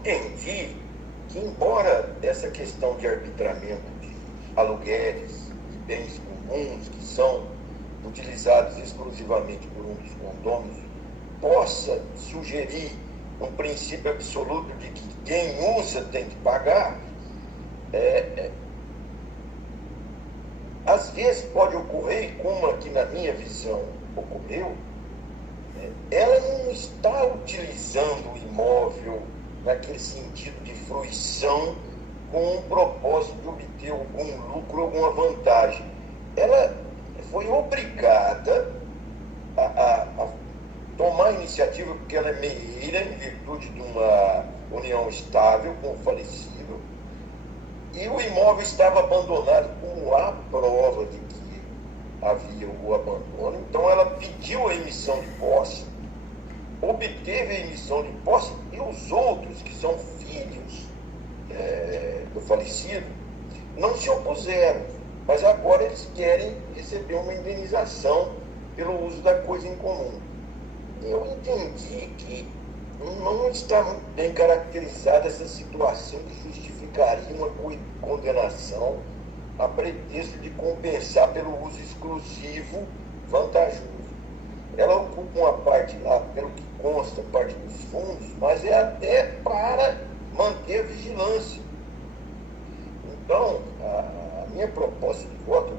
entendi que, embora essa questão de arbitramento de aluguéis e bens comuns que são utilizados exclusivamente por um dos condôminos possa sugerir um princípio absoluto de que quem usa tem que pagar, às vezes pode ocorrer, como aqui na minha visão ocorreu, ela não está utilizando o imóvel naquele sentido de fruição com o propósito de obter algum lucro, alguma vantagem. Ela foi obrigada a tomar a iniciativa, porque ela é meieira, em virtude de uma união estável com o falecido, e o imóvel estava abandonado, como há prova de que havia o abandono. Então ela pediu a emissão de posse, obteve a emissão de posse, e os outros, que são filhos do falecido, não se opuseram, mas agora eles querem receber uma indenização pelo uso da coisa em comum. Eu entendi que não está muito bem caracterizada essa situação que justificaria uma condenação a pretexto de compensar pelo uso exclusivo vantajoso. Ela ocupa uma parte lá, pelo que consta, parte dos fundos, mas é até para manter a vigilância. Então, a minha proposta de voto,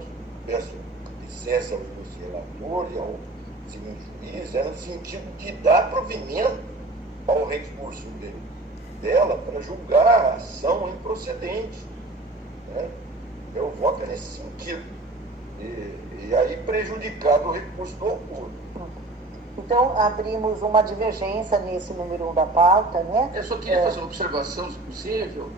peço licença ao relator e ao segundo juiz, é no sentido de dar provimento ao recurso dela para julgar a ação improcedente. Meu voto é nesse sentido. E aí prejudicado o recurso do autor. Então, abrimos uma divergência nesse número 1 da pauta, né? Eu só queria fazer uma observação, se possível.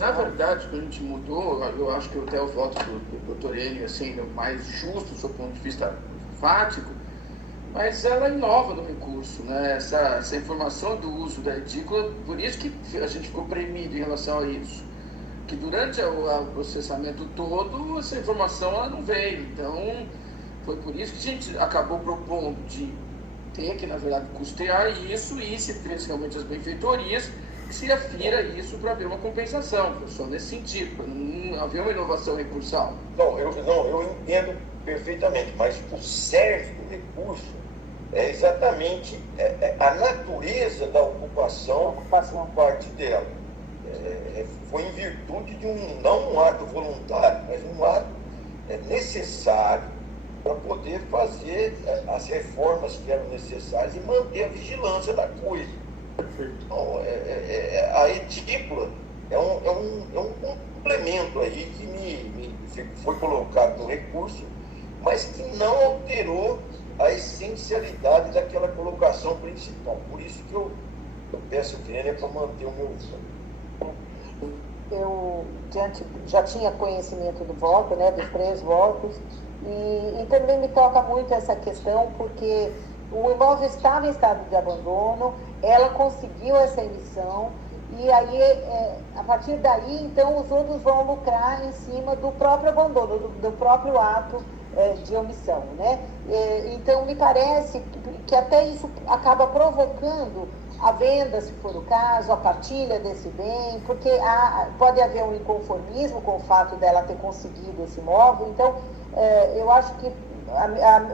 Na verdade, quando a gente mudou, eu acho que até o voto do doutor Enio assim, mais justo do seu ponto de vista fático, mas ela inova no recurso, né? Essa informação do uso da edícula, por isso que a gente ficou premido em relação a isso. Que durante o processamento todo, essa informação ela não veio. Então, foi por isso que a gente acabou propondo de ter que, na verdade, custear isso, e se fez realmente as benfeitorias, que se afira isso para haver uma compensação. Foi só nesse sentido, para não haver uma inovação recursal. Eu entendo perfeitamente, mas o cerne do recurso é exatamente a natureza da ocupação por parte dela. Foi em virtude de não um ato voluntário, mas um ato necessário para poder fazer as reformas que eram necessárias e manter a vigilância da coisa. Então, a edícula é um complemento aí que foi colocado no recurso, mas que não alterou a essencialidade daquela colocação principal. Por isso que eu peço vênia para manter o meu voto. Eu já tinha conhecimento do voto, né, dos 3 votos, e também me toca muito essa questão, porque o imóvel estava em estado de abandono, ela conseguiu essa emissão, e aí, a partir daí, então, os outros vão lucrar em cima do próprio abandono, do próprio ato de omissão, né? Então, me parece que até isso acaba provocando a venda, se for o caso, a partilha desse bem, porque pode haver um inconformismo com o fato dela ter conseguido esse imóvel. Então, eu acho que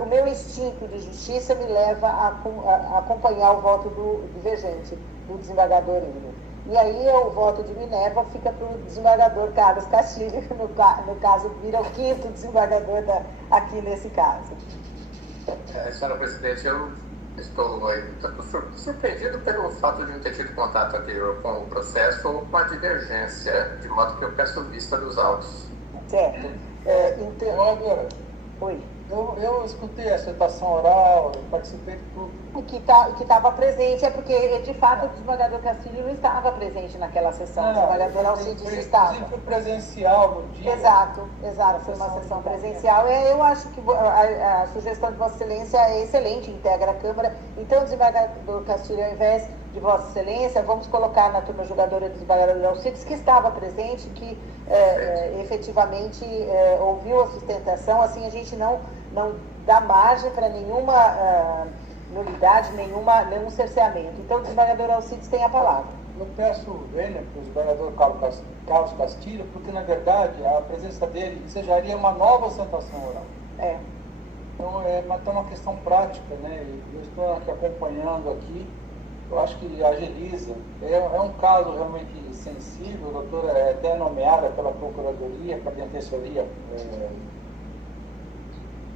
o meu instinto de justiça me leva a acompanhar o voto do divergente, do desembargador Enio. E aí o voto de Minerva fica para o desembargador Carlos Castilho, no caso vira o 5º desembargador aqui nesse caso. Senhora Presidente, eu estou surpreendido pelo fato de não ter tido contato anterior com o processo ou com a divergência, de modo que eu peço vista dos autos. Certo. Então, Oi. Eu escutei a citação oral, eu participei de tudo. Que estava presente, porque de fato o desembargador Castilho não estava presente naquela sessão, o desembargador Alcides estava. Foi presencial no dia. Exato, foi uma sessão presencial. Eu acho que a sugestão de Vossa Excelência é excelente, integra a Câmara. Então, desembargador Castilho, ao invés de Vossa Excelência, vamos colocar na turma julgadora do desembargador Alcides, que estava presente, que efetivamente ouviu a sustentação. Assim, a gente não dá margem para nenhuma nulidade, nenhum cerceamento. Então, o desembargador Alcides tem a palavra. eu peço vênia para o vereador Carlos Castilho, porque, na verdade, a presença dele ensejaria uma nova sustentação oral. Então, é uma questão prática, né? Eu estou aqui acompanhando aqui, eu acho que agiliza. É um caso realmente sensível, a doutora é até nomeada pela Procuradoria, pela Defensoria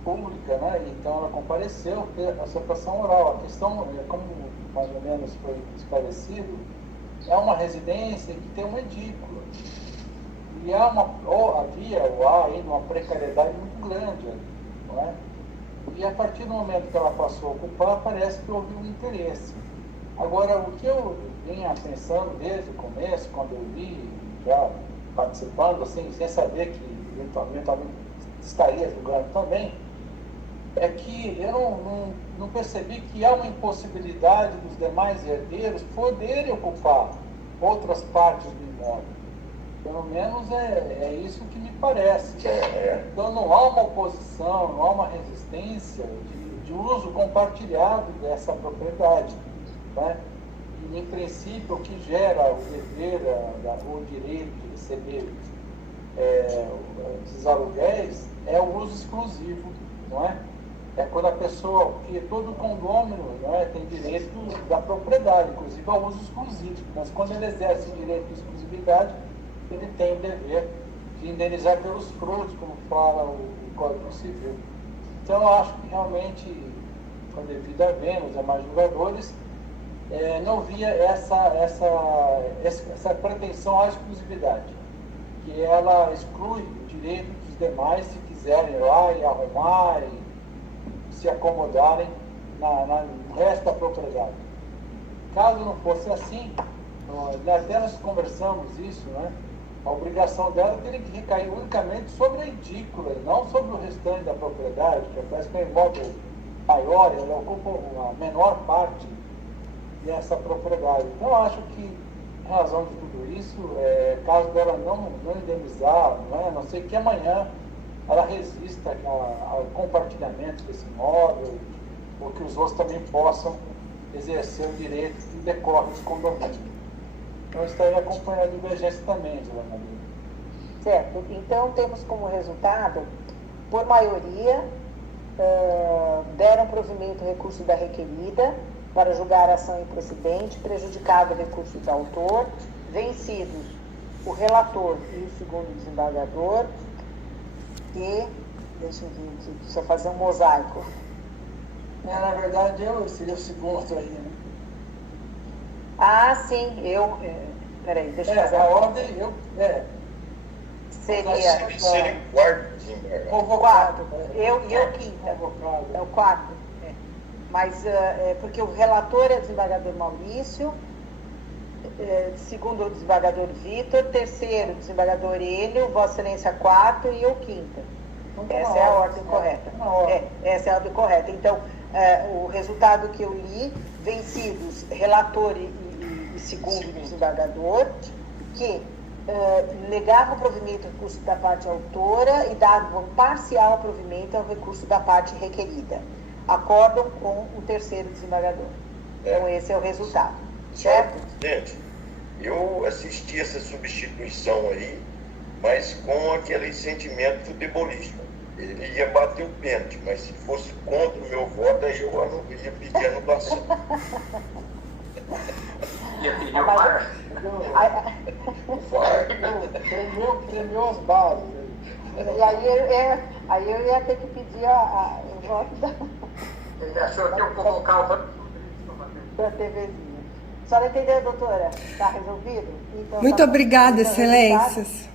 Pública, né? Então ela compareceu a sustentação oral. A questão, como mais ou menos foi esclarecido, é uma residência que tem uma edícula. E havia ainda uma precariedade muito grande, não é? E a partir do momento que ela passou a ocupar, parece que houve um interesse. Agora, o que eu vinha pensando desde o começo, quando eu vi, já participando, assim, sem saber que eventualmente estaria julgando também, é que eu não percebi que há uma impossibilidade dos demais herdeiros poderem ocupar outras partes do imóvel. Pelo menos é isso que me parece. Então não há uma oposição, não há uma resistência de uso compartilhado dessa propriedade. Né? E, em princípio, o que gera o dever, o direito de receber esses aluguéis é o uso exclusivo, não é? É quando a pessoa, porque todo condômino, não é, tem direito da propriedade, inclusive ao uso exclusivo, mas quando ele exerce o direito de exclusividade, ele tem o dever de indenizar pelos frutos, como fala o Código Civil. Então, eu acho que realmente, com a devida vênia, os demais julgadores, não via essa pretensão à exclusividade, que ela exclui o direito dos demais, se quiserem ir lá e arrumar e se acomodarem no resto da propriedade. Caso não fosse assim, até nós conversamos isso, né? A obrigação dela teria que recair unicamente sobre a edícula, e não sobre o restante da propriedade, que parece que é um imóvel maior, ela ocupa a menor parte dessa propriedade. Então, eu acho que, em razão de tudo isso, caso dela não indenizar, a não ser que amanhã ela resista ao compartilhamento desse imóvel, ou que os outros também possam exercer o direito que decorre dos condomínios. Então, eu estaria acompanhando a divergência também, Giovana Maria. Certo. Então, temos como resultado, por maioria, deram provimento ao recurso da requerida para julgar a ação improcedente, prejudicado o recurso do autor, vencidos o relator e o segundo desembargador, e, deixa eu ver aqui, precisa fazer um mosaico. Na verdade, eu seria o segundo aí, né? Ah, sim, peraí, deixa eu fazer a ordem, seria o quarto desembargador. Convocado. Eu quinta. Convocado. É o quarto. Mas, porque o relator é o desembargador Maurício, segundo o desembargador Vitor, terceiro o desembargador Enio, Vossa Excelência quarto e eu quinta. Essa é a ordem correta. Essa é a ordem correta. Então, o resultado que eu li, vencidos relator e segundo desembargador, que negavam o provimento ao recurso da parte autora e davam parcial provimento ao recurso da parte requerida. Acordam com o terceiro desembargador. Então, esse é o resultado. Certo? Gente, eu assisti essa substituição aí, mas com aquele sentimento futebolista. Ele ia bater o pênalti, mas se fosse contra o meu voto, aí eu ia pedir anulação. Ia pedir o VAR? O VAR. Tremeu as bases. E aí eu ia ter que pedir o voto da... Ele achou que eu colocar o voto da TVzinha. A senhora entendeu, doutora? Está resolvido? Então, Muito obrigada, excelências.